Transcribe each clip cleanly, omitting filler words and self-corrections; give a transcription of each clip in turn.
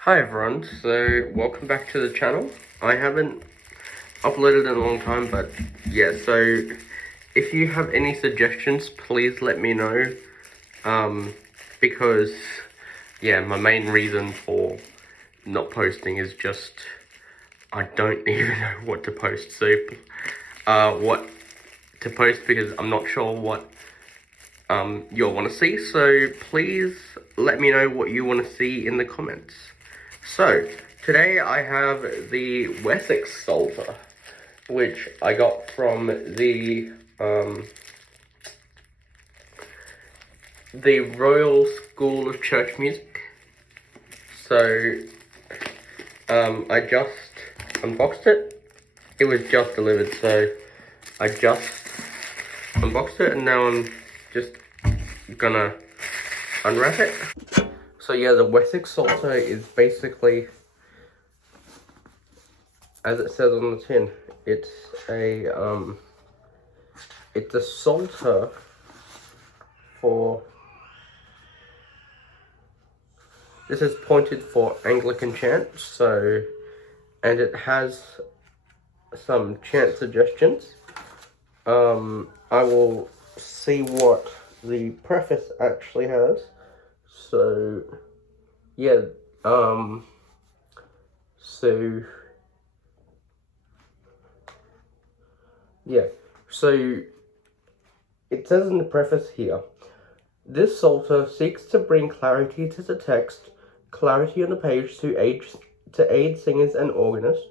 Hi everyone, so welcome back to the channel. I haven't uploaded in a long time, but yeah, so if you have any suggestions, please let me know, because yeah, my main reason for not posting is just, I don't even know what to post, so, what to post because I'm not sure what you'll want to see, so please let me know what you want to see in the comments. So, today I have the Wessex Psalter, which I got from the Royal School of Church Music. So, I just unboxed it. It was just delivered, so I just unboxed it, and now I'm just gonna unwrap it. So yeah, the Wessex Psalter is basically, as it says on the tin, it's a psalter for, this is pointed for Anglican chant, so, and it has some chant suggestions. I will see what the preface actually has. So, yeah, so, yeah, so it says in the preface here, this psalter seeks to bring clarity to the text, clarity on the page to aid singers and organists,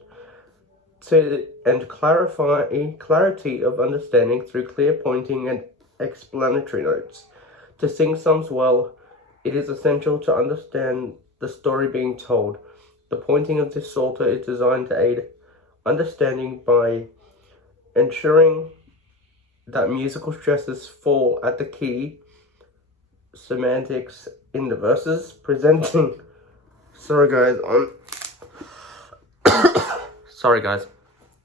and clarity of understanding through clear pointing and explanatory notes. To sing psalms well, it is essential to understand the story being told. The pointing of this psalter is designed to aid understanding by ensuring that musical stresses fall at the key semantics in the verses, presenting sorry guys,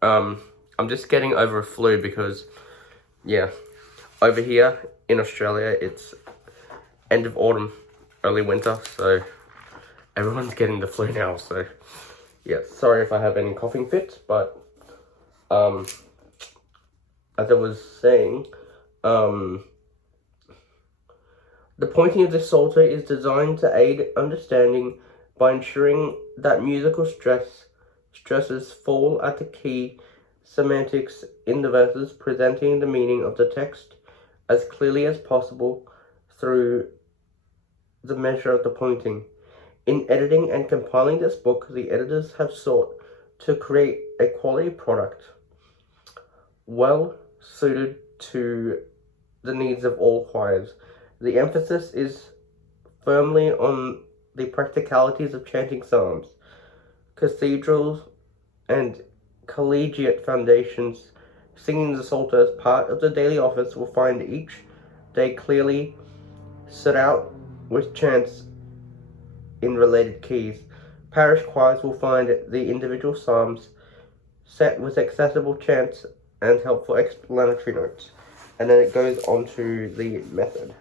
I'm just getting over a flu because, yeah, over here in Australia, it's end of autumn, early winter, so everyone's getting the flu now, so, yeah, sorry if I have any coughing fits, but, as I was saying, the pointing of this psalter is designed to aid understanding by ensuring that musical stresses fall at the key semantics in the verses, presenting the meaning of the text as clearly as possible through the measure of the pointing. In editing and compiling this book, the editors have sought to create a quality product well suited to the needs of all choirs. The emphasis is firmly on the practicalities of chanting psalms. Cathedrals and collegiate foundations singing the Psalter as part of the daily office will find each day clearly set out with chants in related keys. Parish choirs will find the individual psalms set with accessible chants and helpful explanatory notes. And then it goes on to the method.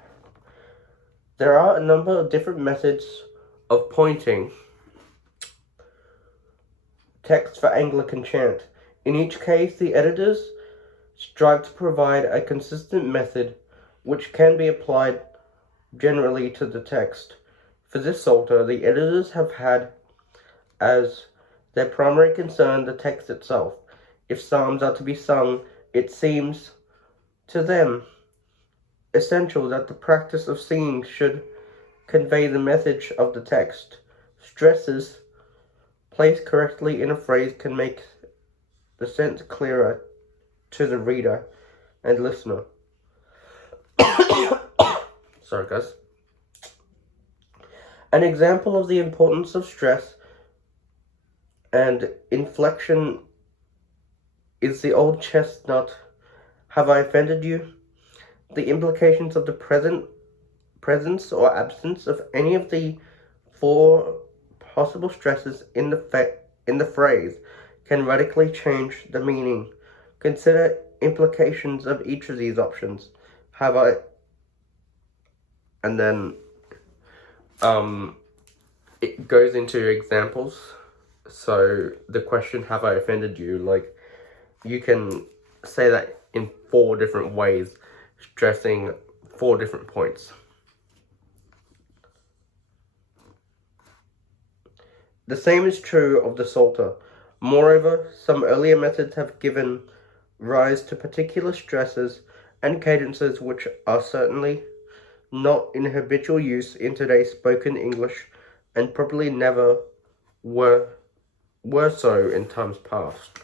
There are a number of different methods of pointing text for Anglican chant. In each case, the editors strive to provide a consistent method which can be applied generally to the text. For this psalter, the editors have had as their primary concern the text itself. If psalms are to be sung, it seems to them essential that the practice of singing should convey the message of the text. Stresses placed correctly in a phrase can make the sense clearer to the reader and listener. Sorry, guys. An example of the importance of stress and inflection is the old chestnut, "Have I offended you?" The implications of the presence or absence of any of the four possible stresses in the phrase can radically change the meaning. Consider implications of each of these options. Have I, and then it goes into examples. So the question, have I offended you? Like, you can say that in 4 different ways, stressing 4 different points. The same is true of the Psalter. Moreover, some earlier methods have given rise to particular stresses and cadences which are certainly not in habitual use in today's spoken English, and probably never were so in times past.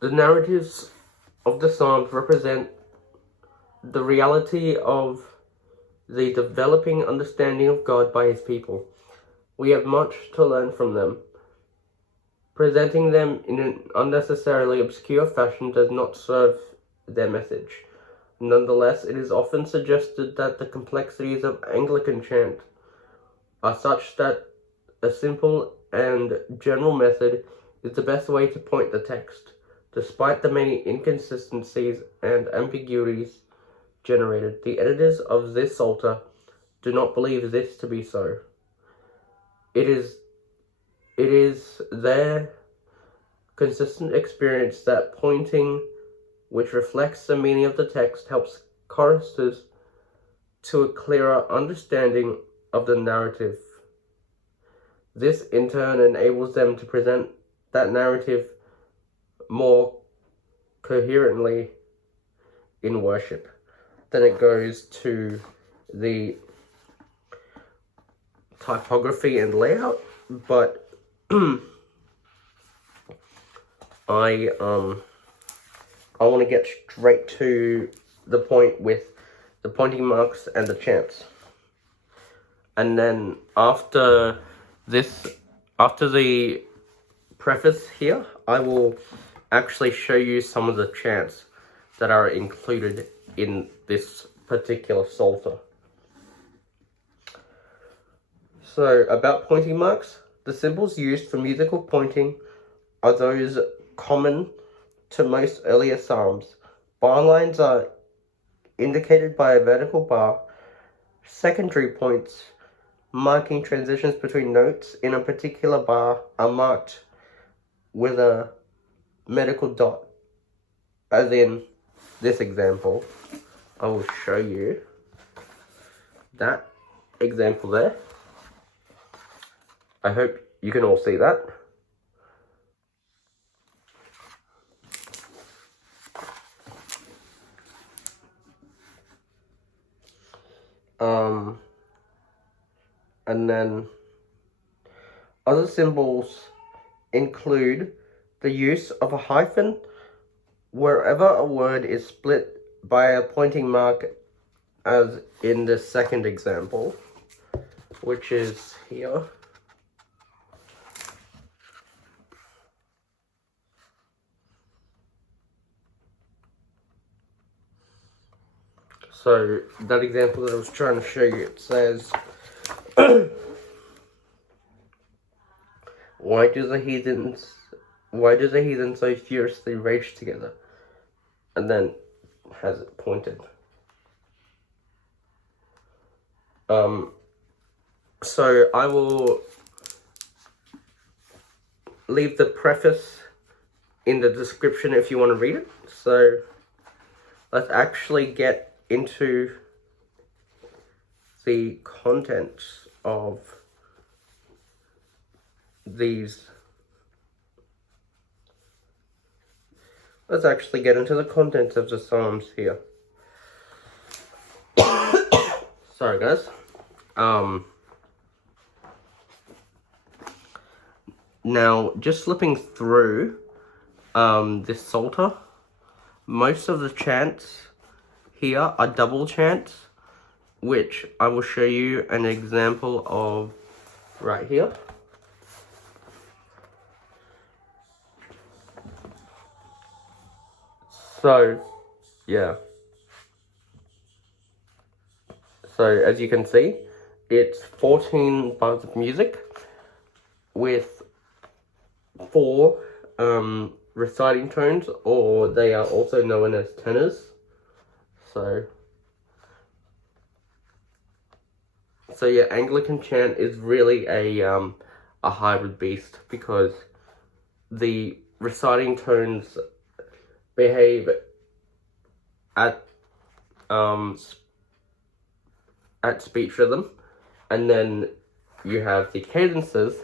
The narratives of the Psalms represent the reality of the developing understanding of God by his people. We have much to learn from them. Presenting them in an unnecessarily obscure fashion does not serve their message. Nonetheless, it is often suggested that the complexities of Anglican chant are such that a simple and general method is the best way to point the text, despite the many inconsistencies and ambiguities generated. The editors of this Psalter do not believe this to be so. It is their consistent experience that pointing which reflects the meaning of the text helps choristers to a clearer understanding of the narrative. This in turn enables them to present that narrative more coherently in worship. Then it goes to the typography and layout, but I want to get straight to the point with the pointing marks and the chants. And then after the preface here, I will actually show you some of the chants that are included in this particular Psalter. So, about pointing marks, the symbols used for musical pointing are those common to most earlier psalms. Bar lines are indicated by a vertical bar. Secondary points marking transitions between notes in a particular bar are marked with a medical dot, as in this example. I will show you that example there. I hope you can all see that. And then other symbols include the use of a hyphen wherever a word is split by a pointing mark, as in the second example, which is here. So that example that I was trying to show you, it says, why do the heathen so furiously rage together? And then has it pointed. So I will leave the preface in the description if you want to read it. So let's actually get into the contents of these. Let's actually get into the contents of the Psalms here. Sorry, guys. Now, just flipping through this Psalter, most of the chants here are double chants, which I will show you an example of right here. So, yeah. So, as you can see, it's 14 bars of music with 4 reciting tones, or they are also known as tenors. So yeah, Anglican chant is really a hybrid beast, because the reciting tones behave at speech rhythm, and then you have the cadences,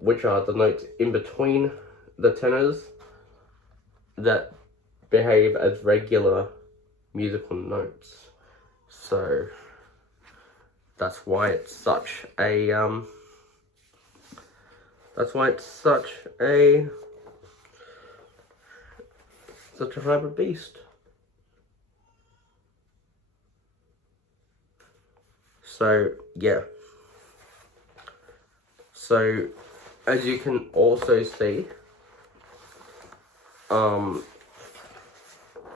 which are the notes in between the tenors, that behave as regular musical notes. So that's why it's such a hybrid beast. So yeah. So as you can also see,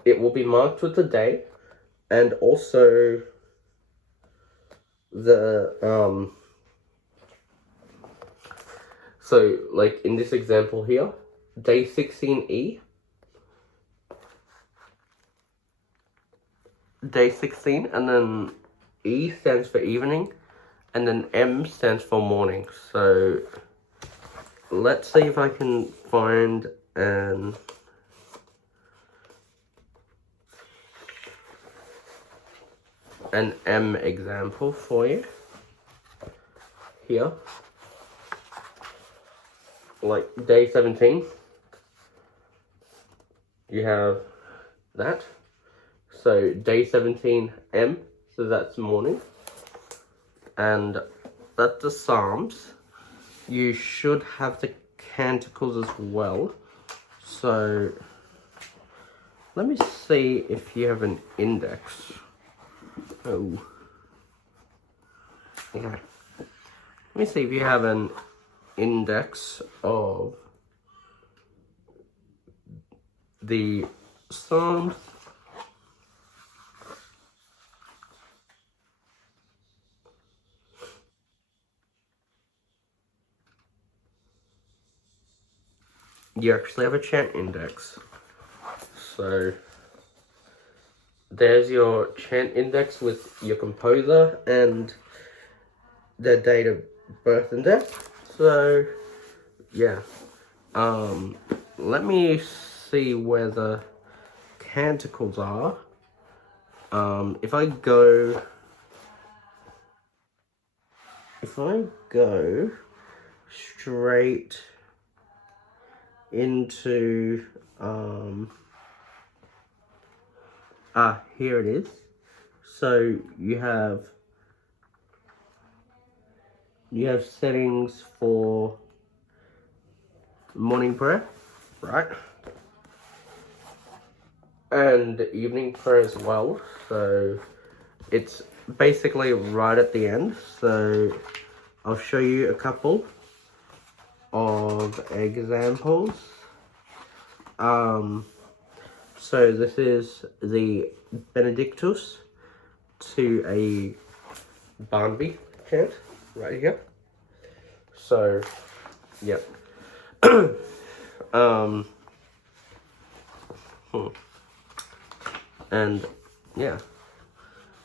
it will be marked with the day, and also the so like in this example here, day 16E, day 16, and then E stands for evening, and then M stands for morning. So let's see if I can find an M example for you here. Like day 17, you have that. So day 17 M, so that's morning. And that's the Psalms. You should have the Canticles as well. So let me see if you have an index. Oh. Yeah. Let me see if you have an index of the Psalms. You actually have a chant index. So there's your chant index with your composer and their date of birth and death. So yeah, let me see where the canticles are. If I go straight into here it is. So you have settings for morning prayer, right? And evening prayer as well. So it's basically right at the end. So I'll show you a couple of examples. So this is the Benedictus to a Barnaby chant right here. So, yep. And yeah.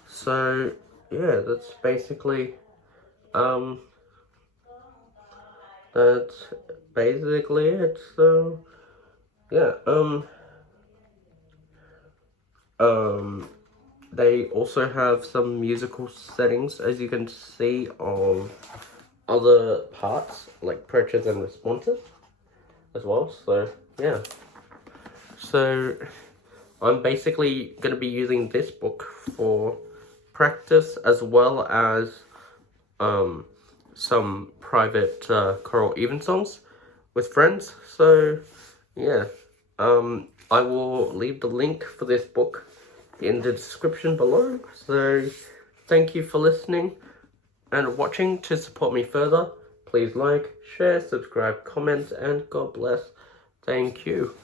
So yeah, that's basically it. So yeah, they also have some musical settings, as you can see, of other parts like preces and responses as well. So yeah, so I'm basically going to be using this book for practice, as well as some private choral evensongs with friends. So yeah, I will leave the link for this book in the description below. So thank you for listening and watching. To support me further, please like, share, subscribe, comment, and God bless. Thank you.